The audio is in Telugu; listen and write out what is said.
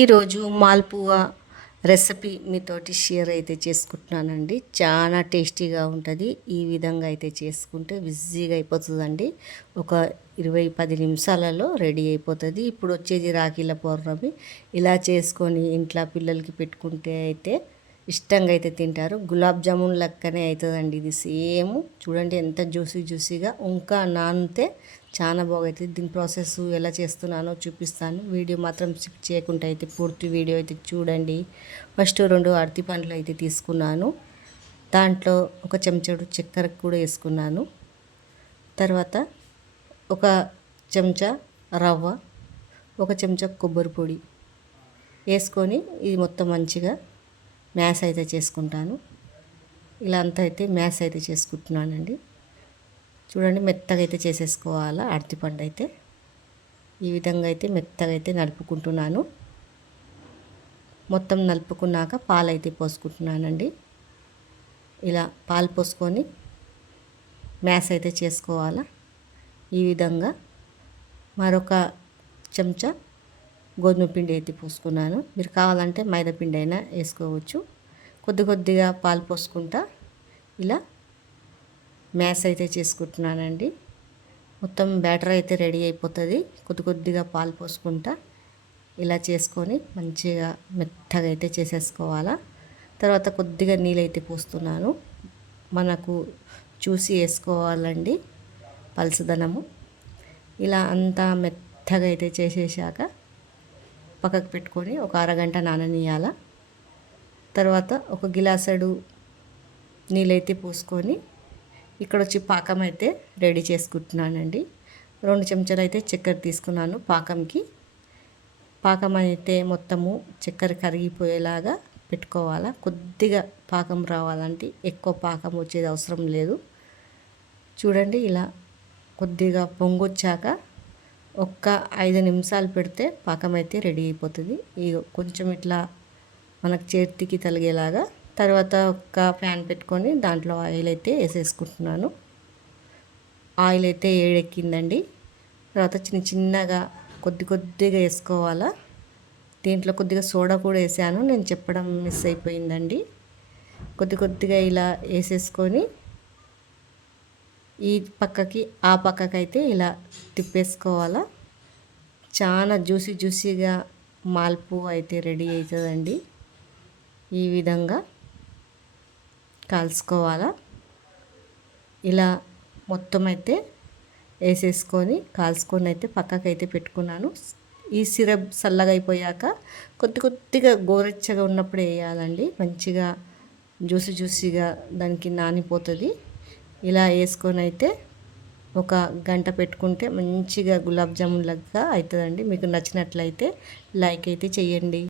ఈరోజు మాల్పువా రెసిపీ మీతోటి షేర్ అయితే చేసుకుంటున్నానండి. చాలా టేస్టీగా ఉంటుంది. ఈ విధంగా అయితే చేసుకుంటే ఈజీగా అయిపోతుందండి. ఒక 20-10 నిమిషాలలో రెడీ అయిపోతుంది. ఇప్పుడు వచ్చేది రాఖీల పౌర్ణమి. ఇలా చేసుకొని ఇంట్లో పిల్లలకి పెట్టుకుంటే అయితే ఇష్టంగా అయితే తింటారు. గులాబ్ జామున్ లెక్కనే అవుతుందండి ఇది సేమ్. చూడండి ఎంత జ్యూసీగా ఇంకా నానితే చాలా బాగవుతుంది. దీని ప్రాసెస్ ఎలా చేస్తున్నానో చూపిస్తాను. వీడియో మాత్రం స్కిప్ చేయకుండా అయితే పూర్తి వీడియో అయితే చూడండి. ఫస్ట్ 2 అరటి పండ్లు అయితే తీసుకున్నాను. దాంట్లో ఒక చెంచాడు చక్కెర కూడా వేసుకున్నాను. తర్వాత ఒక చెంచా రవ్వ, ఒక చెంచా కొబ్బరి పొడి వేసుకొని ఇది మొత్తం మంచిగా మ్యాష్ అయితే చేసుకుంటాను. ఇలా అంతా అయితే మ్యాష్ అయితే చేసుకుంటున్నానండి. చూడండి మెత్తగా అయితే చేసేసుకోవాలా. అరటిపండు అయితే ఈ విధంగా అయితే మెత్తగా అయితే నలుపుకుంటున్నాను. మొత్తం నలుపుకున్నాక పాలు అయితే పోసుకుంటున్నానండి. ఇలా పాలు పోసుకొని మ్యాష్ అయితే చేసుకోవాలా. ఈ విధంగా మరొక చెంచా గోధుమ పిండి అయితే పోసుకున్నాను. మీరు కావాలంటే మైదా పిండి అయినా వేసుకోవచ్చు. కొద్దిగా పాలు పోసుకుంటా ఇలా మ్యాష్ అయితే చేసుకుంటున్నానండి. మొత్తం బ్యాటర్ అయితే రెడీ అయిపోతుంది. కొద్దిగా పాలు పోసుకుంటా ఇలా చేసుకొని మంచిగా మెత్తగా అయితే చేసేసుకోవాలా. తర్వాత కొద్దిగా నీళ్ళైతే పోస్తున్నాను. మనకు చూసి వేసుకోవాలండి పలసదనము. ఇలా అంతా మెత్తగా అయితే చేసేసాక పక్కకు పెట్టుకొని ఒక అరగంట నాననియాల. తర్వాత ఒక గిలాసెడు నీళ్ళైతే పోసుకొని ఇక్కడ వచ్చి పాకం అయితే రెడీ చేసుకుంటున్నానండి. 2 చెంచాలు అయితే చక్కెర తీసుకున్నాను పాకంకి. పాకం అయితే మొత్తము చక్కెర కరిగిపోయేలాగా పెట్టుకోవాలా. కొద్దిగా పాకం రావాలంటే ఎక్కువ పాకం వచ్చేది అవసరం లేదు. చూడండి ఇలా కొద్దిగా పొంగొచ్చాక ఒక్క 5 నిమిషాలు పెడితే పాకం అయితే రెడీ అయిపోతుంది. కొంచెం ఇట్లా మనకు చేతికి తలిగేలాగా. తర్వాత ఒక ప్యాన్ పెట్టుకొని దాంట్లో ఆయిల్ అయితే వేసేసుకుంటున్నాను. ఆయిల్ అయితే ఏడెక్కిందండి. తర్వాత చిన్నగా కొద్దిగా వేసుకోవాలా. దీంట్లో కొద్దిగా సోడా కూడా వేసాను, నేను చెప్పడం మిస్ అయిపోయిందండి. కొద్దిగా ఇలా వేసేసుకొని ఈ పక్కకి ఆ పక్కకి అయితే ఇలా తిప్పేసుకోవాలా. చాలా జ్యూసీగా మాల్పువా అయితే రెడీ అవుతుందండి. ఈ విధంగా కాల్చుకోవాలా. ఇలా మొత్తం అయితే వేసేసుకొని కాల్చుకొని అయితే పక్కకైతే పెట్టుకున్నాను. ఈ సిరప్ చల్లగా అయిపోయాక కొద్దిగా గోరెచ్చగా ఉన్నప్పుడు వేయాలండి. మంచిగా జ్యూసీగా దానికి నానిపోతుంది. ఇలా వేసుకొని అయితే ఒక గంట పెట్టుకుంటే మంచిగా గులాబ్ జామున్ లాగా అవుతుందండి. మీకు నచ్చినట్లయితే లైక్ అయితే చేయండి.